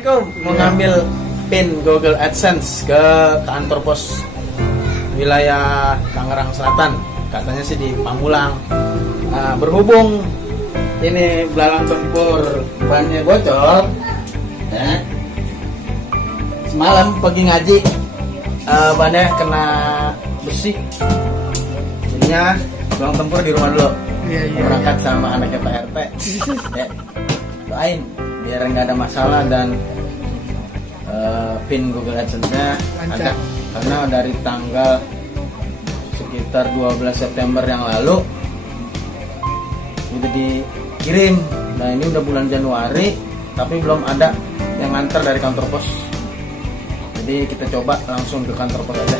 Assalamualaikum. Mau ngambil pin Google AdSense ke kantor pos wilayah Tangerang Selatan. Katanya sih di Pamulang. Nah, berhubung ini belalang tempur bannya bocor, semalam pergi ngaji, bannya kena besi. Jadinya belalang tempur di rumah dulu. Berangkat sama anaknya Pak RT. Ya, doain biar nggak ada masalah dan pin Google AdSense-nya ada, karena dari tanggal sekitar 12 September yang lalu udah dikirim. Nah ini udah bulan Januari tapi belum ada yang nganter dari kantor pos, jadi kita coba langsung ke kantor pos aja.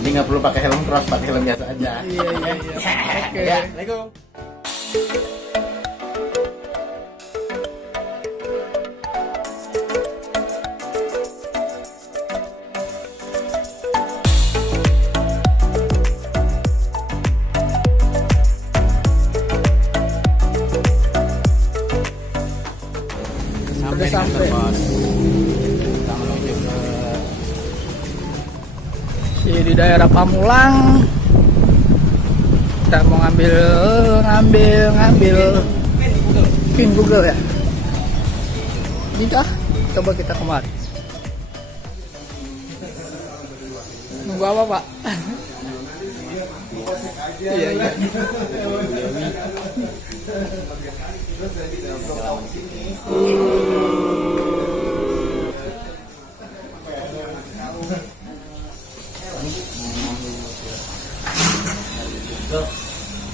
Jadi nggak perlu pakai helm cross, pakai helm biasa aja. Oke. Ya, Assalamualaikum. Udah sampai. Kita menuju ke Di daerah Pamulang. Kita mau ngambil pin Google ya. Kita coba kita kemari. Nunggu apa, Pak? Iya.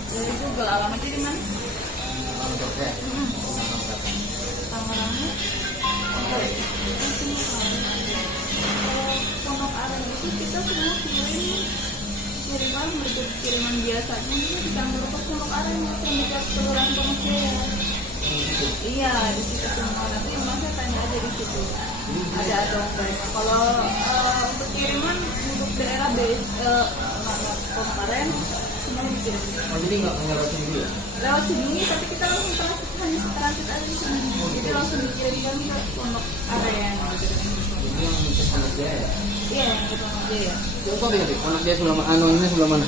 Dari Google alamatnya di mana? Tangerangnya? Pondok Aren itu kita semua kiriman bentuk kiriman biasanya itu di kantor pos Pondok Aren yang dekat kelurahan Pondok Jaya. Iya di situ semua. Nanti saya tanya aja di situ. Ada atau enggaknya. Kalau untuk kiriman untuk daerah Pondok Aren semua dikirim. jadi nggak lewat sini ya? Lewat sini, tapi kita langsung hanya transit aja di sini. Jadi langsung dikirimkan ke Pondok Aren. Ini yang ke Pondok Jaya ya? Iya, yang ke Pondok Jaya. Coba lihat Pondok Jaya sebelah mana? Ini sebelah mana?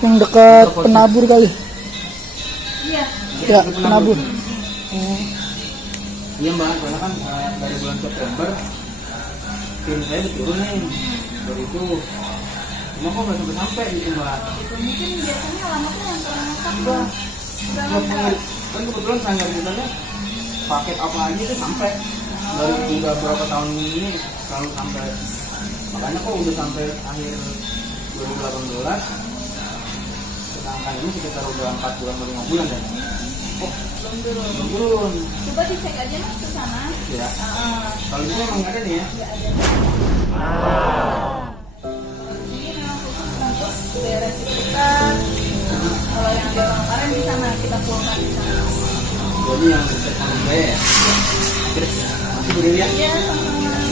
Yang dekat penabur kali. Iya. Ya, penabur. Iya mbak, karena kan dari bulan September pin saya udah turun nih dari itu. Cuma kok nggak sampai gitu mbak? Itu mungkin biasanya alamatnya yang terlengkap mas. Udah lengkap. Kan kebetulan saya misalnya paket apa aja itu sampai dari udah berapa tahun ini selalu sampai. Makanya kok udah sampai akhir 2018, sedangkan ini sekitar udah 4 bulan atau 5 bulan kan? Oh, belum turun. Coba dicek aja mas ke sana. Ya. Kalau ini memang ada nih ya. Iya ada. Ini memang khusus untuk daerah sekitar. Kalau yang di Pondok Aren di sana kita pulang di sana. Jadi yang dekat sama gue ya. Masih boleh lihat? Iya sama-sama.